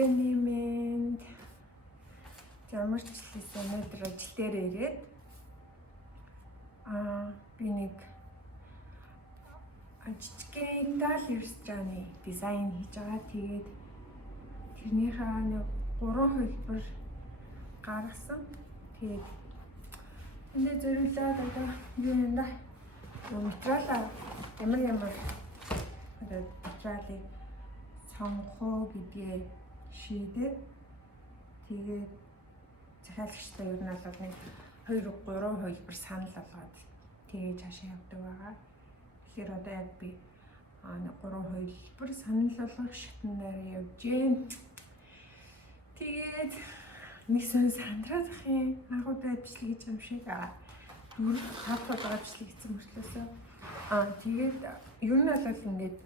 Нэмэнд ямар ч хэлсэн өнөөдөр ажил дээр ирээд би нэг жижигхэн Итали рестораны дизайн хийж байгаа. Тэгээд тэрнийхээ нэг 3 хөлбөр гаргасан. Тэгээд энэ зөвлөлөө одоо юу юм да? Материалаа ямар материалыг сонгох уу гэдгээ шийдээд тэгээд захиалагчтай ер нь бол нэг 2-3 хөлбөр санал болгоод тэгээд цаашаа явдаг байгаа. Тэгэхээр одоо яг би 3 хөлбөр санал болгох шатнаар явж гин. Тэгээд нэг сандраад ах юм. Агуудаа бичлэг хийж юм шиг бүр тавталгаа бичлэг хийсэн мөртлөөсөө тэгээд ер нь бол ингээд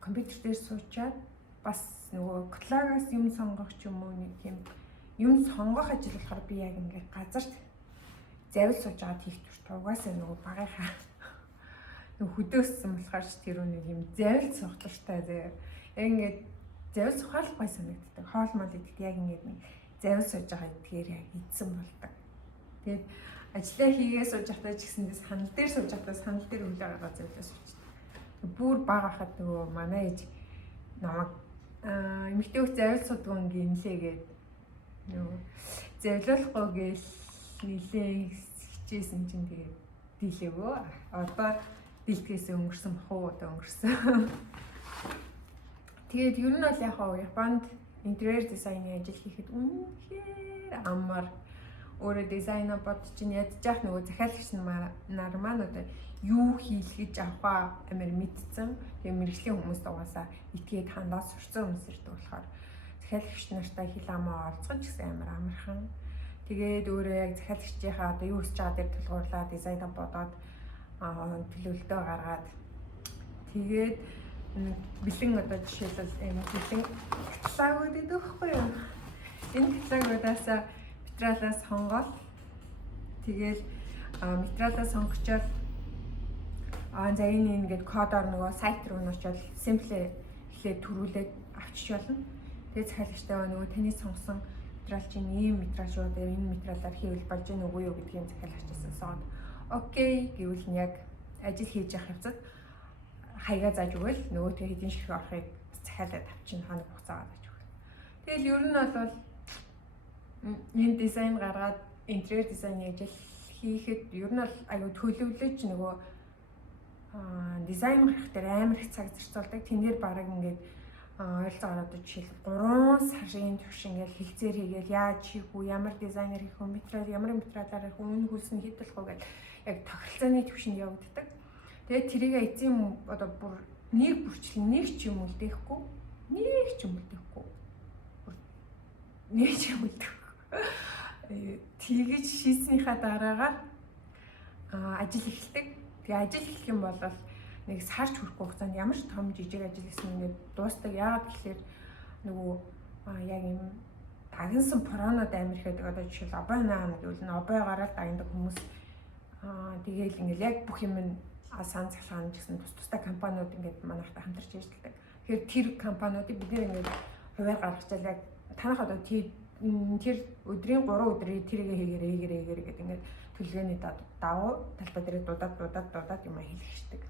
компьютер дээр суучаад бас нөгөө каталогоос юм сонгох ч юм уу нэг тийм юм сонгох ажил болохоор би яг ингээд газарт завил сууж аваад хийх турт угаасаа нөгөө багийнхаа нөгөө хөдөөссөн болохоор ч тэр нэг юм завил суух туртай яг ингээд завил сухаал гой санагддаг. Хоол мол идэх яг ингээд нэг завил сууж байгаа гэдгээр яг идсэн болдог. Тэгээд ажиллаа хийгээ сууж ахтай ч гэсэндээ санал дээр сууж ахтай санал дээр үлээ гаргаад завилаа суучдаг. Бүр бага хахад нөгөө манай ээж намайг эмэгтэй хөх завил суудгүй гинлээгээд нөгөө завилуулахгүй гээл нилээ хичээсэн чинь тэгээд дийлээгөө. Одоо дийлдэхээс өнгөрсөн бах уу одоо өнгөрсөн. Тэгээд ер нь бол яг Японд интерьер дизайны ажил хийхэд үнэхээр амар өөрөө дизайна бодож ядчих нөгөө захиалагч нар маань одоо юу хийх гэж авах амар мэдсэн. Тэгээ мэрэгжлийн хүмүүс угаасаа итгээд хандаа сурцсан хүмүүс ирдэг болохоор захиалагч нартай хил амаа олцгож гэсэн амар амархан. Тэгээд өөрөө яг захиалагчийнхаа одоо юу хийж байгаа дээр тулгуурлаа дизайна бодоод төлөвлөлтөө гаргаад тэгээд бэлэн одоо жишээлбэл энэ бэлэн каталогууд гэдэг байхгүй юу? Энэ каталогуудаас материалаа сонгоод тэгээд материалаа сонгочоод за энэ ингээд кодоор нөгөө сайт руу нь очиод симплээ эхлээд төрүүлээд авчиж болно. Тэгээд захиалагчтай нөгөө таны сонгосон материал чинь ийм материал шүү дээ. Энэ материалаар хийвэл болж гэнэ үгүй юу гэдгийг захиалагчаас асууад окей гэвэл нь яг ажил хийж явах явцад хаягаа зааж өгвөл нөгөөдөө хэдийн ширхэг орохыг захиалаад авчин хоног хугацаагаар зааж өгнө. Тэгэл ер нь бол энэ дизайн гаргаад интерьер дизайны ажил хийхэд ер нь бол аюу төлөвлөж нөгөө дизайн гаргах дээр амар их цаг зарцуулдаг. Тэнээр бараг ингээд ойролцоогоор одоо жишээл 3 сарын турш ингээд хилцээр хийгээл яаж хийх үү, ямар дизайнер хийх үү, материал ямар материалаар хийх үү, үнэ хөлс нь хэд болох вэ гэдэг яг тогтолцооны төвшөнд явагддаг. Тэгээд тэрийг эзэн одоо бүр нэг бүрчлэн нэг ч юм үлдээхгүй. Тэгэж шийснийхаа дараагаар ажил эхэлдэг. Тэгээ ажил эхлэх юм бол нэг сарч хүрэхгүй хугацаанд ямар ч том жижиг ажил гэсэн ингээд дуустдаг. Яагаад гэхээр нөгөө яг юм тагнасан проонод амир ихэд одоо жишээл обой наам гэвэл н обой гараад дагнадаг хүмүүс тэгээл ингээд яг бүх юм сан цахилгаан гэсэн тустай компаниуд ингээд манайхтай хамтарч ажилладаг. Тэгэхээр тэр компаниудыг бид нэр ингээд хуваар гаргачаал яг танах одоо тэр өдрийн 3 өдрийг тэрийг хийгээрэй гэдэг ингээд төлөвлөгөөний давуу талбай дээр дуудаад юм хэлчихдэг.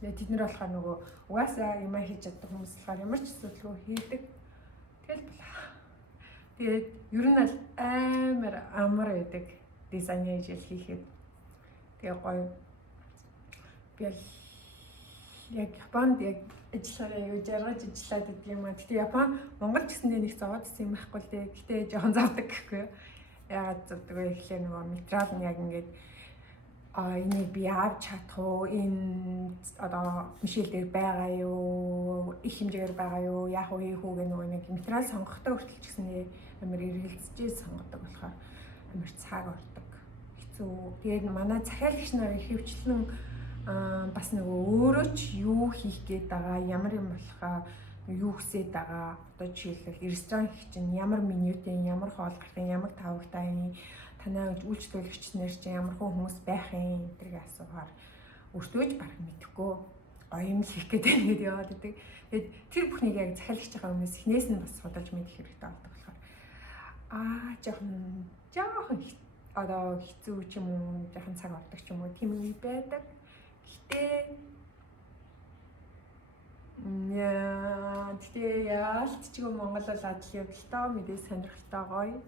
Тэгээд тэд нар болохоор нөгөө угаасаа юм хийж чаддаг хүмүүс болохоор ямар ч асуудалгүй хийдэг. Тэгэл болоо. Тэгээд ер нь бол амар байдаг дизайны ажил хийхэд. Тэгээ гоё. Би яг Японд яг ажиллахаараа юу жаргаж ажиллаад гэдэг юм аа. Гэтэ Япон Монгол ч гэсэндээ нэг зовоод ирсэн юм байхгүй л дээ. Гэтэ жоохон зовдөг гэхгүй. Яагаад зовдөг вэ гэхлээр нөгөө материал нь яг ингээд энийг би авч чадах уу? Энэ одоо мишэл дээр байгаа юу? Их хэмжээгээр байгаа юу? Яах вэ хийх үү гэх нөгөө нэг материал сонгохдоо хүртэл ч гэсэндээ амар эргэлзэж сонгодог болохоор амар цаг ордог. Хэцүү. Тэгээд манай захиалагч нар их хөвчлэн бас нөгөө өөрөө ч юу хийх гээд байгаа, ямар юм болохоо юу хүсээд байгаа. Одоо жишээлбэл ресторан хийх чинь ямар менютэй, ямар хоол гарах, ямар тавагтай, танай үйлчлүүлэгч нар чинь ямар хүмүүс байх юм гэдгийг асуухаар өөртөө ч баг мэдэхгүй. юм л хийх гэдэг нэгэд яваад идэг. Тэгээд тэр бүхнийг яг захиалагч байгаа өмнөөс хинээс нь бас судалж мэдэх хэрэгтэй болдог болохоор жоохон одоо хэцүү ч юм уу, жоохон цаг ордог ч юм уу тийм үе байдаг. Гэтэ яалтчгүй Монгол бол адил явдалтай, мэдээ сонирхолтой гоё.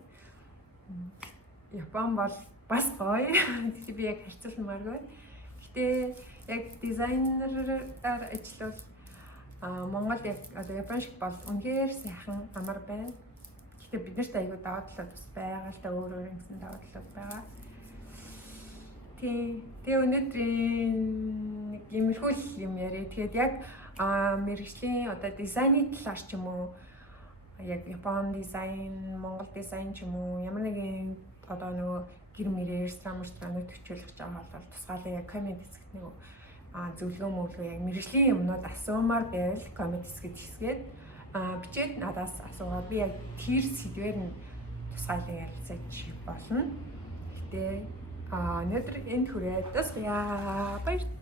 Япон бол бас гоё. Гэтэ би яг харьцуулмааргүй. Гэтэ яг дизайнераар ажиллавал Монгол яг одоо Япон шиг бол үнэхээр сайхан амар байна. Гэтэ биднэрт аягүй даваа талууд бас байгаа л да, өөр гэсэн даваа талууд байгаа. Тэгээ өнөөдрийн нэг иймэрхүү юм яриа. Тэгээд яг мэргэжлийн одоо дизайны талаар ч юм уу, яг Япон дизайн, Монгол дизайн ч юм уу, ямар нэгэн одоо нөгөө гэр мэрээр стандартыг төвчүүлж байгаа бол тусгаалаа яг коммент хэсэгт нэг зөвлөгөө мөглөө яг мэргэжлийн юмнууд асуумаар байвал коммент хэсгээд бичээд надаас асуугаад би яг тэр сэдвээр нь тусгаалan ярилцаж болно. Гэтэ өнөөдөр энд хүрээд дуусгая. Баярлалаа.